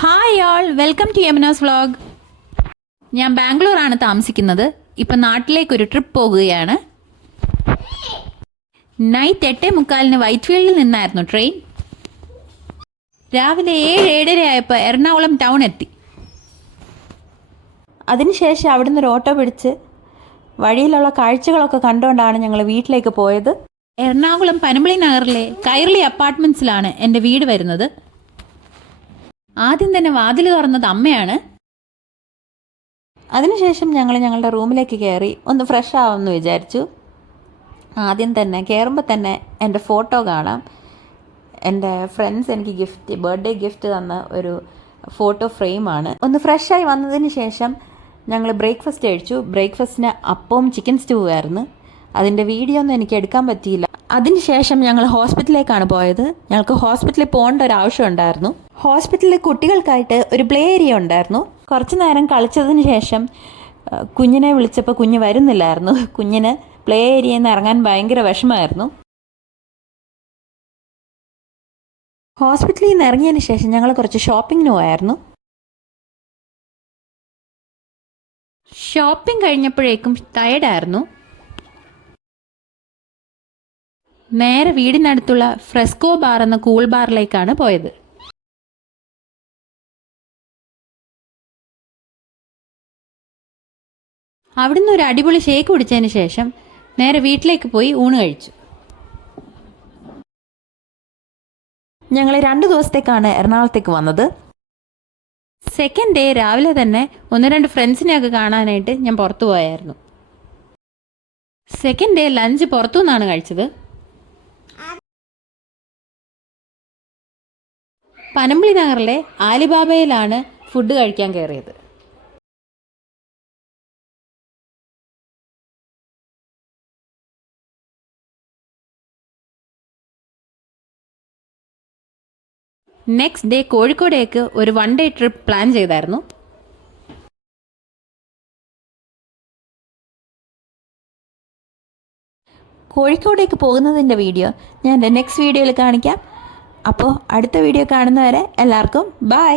Hi all, welcome to Yamana's vlog. ഞാൻ ബാംഗ്ലൂരാണ് താമസിക്കുന്നത്. ഇപ്പം നാട്ടിലേക്കൊരു ട്രിപ്പ് പോകുകയാണ്. നൈറ്റ് 8:45 വൈറ്റ് ഫീൽഡിൽ നിന്നായിരുന്നു ട്രെയിൻ. രാവിലെ 7-7:30 ആയപ്പോൾ എറണാകുളം ടൗൺ എത്തി. അതിനുശേഷം അവിടുന്ന് ഒരു ഓട്ടോ പിടിച്ച് വഴിയിലുള്ള കാഴ്ചകളൊക്കെ കണ്ടുകൊണ്ടാണ് ഞങ്ങൾ വീട്ടിലേക്ക് പോയത്. എറണാകുളം പനമ്പള്ളി നഗറിലെ കൈർളി അപ്പാർട്ട്മെൻറ്റ്സിലാണ് എൻ്റെ വീട് വരുന്നത്. ആദ്യം തന്നെ വാതിൽ തുറന്നത് അമ്മയാണ്. അതിനുശേഷം ഞങ്ങൾ ഞങ്ങളുടെ റൂമിലേക്ക് കയറി ഒന്ന് ഫ്രഷ് ആവുമെന്ന് വിചാരിച്ചു. ആദ്യം തന്നെ കയറുമ്പോൾ തന്നെ എൻ്റെ ഫോട്ടോ കാണാം. എൻ്റെ ഫ്രണ്ട്സ് എനിക്ക് ബർത്ത്ഡേ ഗിഫ്റ്റ് തന്ന ഒരു ഫോട്ടോ ഫ്രെയിമാണ്. ഒന്ന് ഫ്രഷായി വന്നതിന് ശേഷം ഞങ്ങൾ ബ്രേക്ക്ഫാസ്റ്റ് കഴിച്ചു. ബ്രേക്ക്ഫാസ്റ്റിന് അപ്പവും ചിക്കൻ സ്റ്റൂ ആയിരുന്നു. അതിൻ്റെ വീഡിയോ ഒന്നും എനിക്ക് എടുക്കാൻ പറ്റിയില്ല. അതിനുശേഷം ഞങ്ങൾ ഹോസ്പിറ്റലിലേക്കാണ് പോയത്. ഞങ്ങൾക്ക് ഹോസ്പിറ്റലിൽ പോകേണ്ട ഒരു ആവശ്യം ഉണ്ടായിരുന്നു. ഹോസ്പിറ്റലിൽ കുട്ടികൾക്കായിട്ട് ഒരു പ്ലേ ഏരിയ ഉണ്ടായിരുന്നു. കുറച്ച് നേരം കളിച്ചതിന് ശേഷം കുഞ്ഞിനെ വിളിച്ചപ്പോൾ കുഞ്ഞ് വരുന്നില്ലായിരുന്നു. കുഞ്ഞിന് പ്ലേ ഏരിയയിൽ നിന്ന് ഇറങ്ങാൻ ഭയങ്കര വിഷമമായിരുന്നു. ഹോസ്പിറ്റലിൽ നിന്ന് ഇറങ്ങിയതിന് ശേഷം ഞങ്ങൾ കുറച്ച് ഷോപ്പിങ്ങിന് പോയായിരുന്നു. ഷോപ്പിംഗ് കഴിഞ്ഞപ്പോഴേക്കും ടയർഡായിരുന്നു. നേരെ വീടിനടുത്തുള്ള ഫ്രെസ്കോ ബാർ എന്ന കൂൾ ബാറിലേക്കാണ് പോയത്. അവിടുന്ന് ഒരു അടിപൊളി ഷേക്ക് കുടിച്ചതിന് ശേഷം നേരെ വീട്ടിലേക്ക് പോയി ഊണ് കഴിച്ചു. ഞങ്ങൾ 2 ദിവസത്തേക്കാണ് എറണാകുളത്തേക്ക് വന്നത്. സെക്കൻഡ് ഡേ രാവിലെ തന്നെ 1-2 ഫ്രണ്ട്സിനെയൊക്കെ കാണാനായിട്ട് ഞാൻ പുറത്തു പോയായിരുന്നു. സെക്കൻഡ് ഡേ ലഞ്ച് പുറത്തു നിന്നാണ് കഴിച്ചത്. പനമ്പള്ളി നഗറിലെ ആലിബാബയിലാണ് ഫുഡ് കഴിക്കാൻ കയറിയത്. നെക്സ്റ്റ് ഡേ കോഴിക്കോടേക്ക് ഒരു 1 ഡേ ട്രിപ്പ് പ്ലാൻ ചെയ്തായിരുന്നു. കോഴിക്കോടേക്ക് പോകുന്നതിൻ്റെ വീഡിയോ ഞാൻ എൻ്റെ നെക്സ്റ്റ് വീഡിയോയിൽ കാണിക്കാം. അപ്പോൾ അടുത്ത വീഡിയോ കാണുന്നവരെ എല്ലാവർക്കും ബൈ.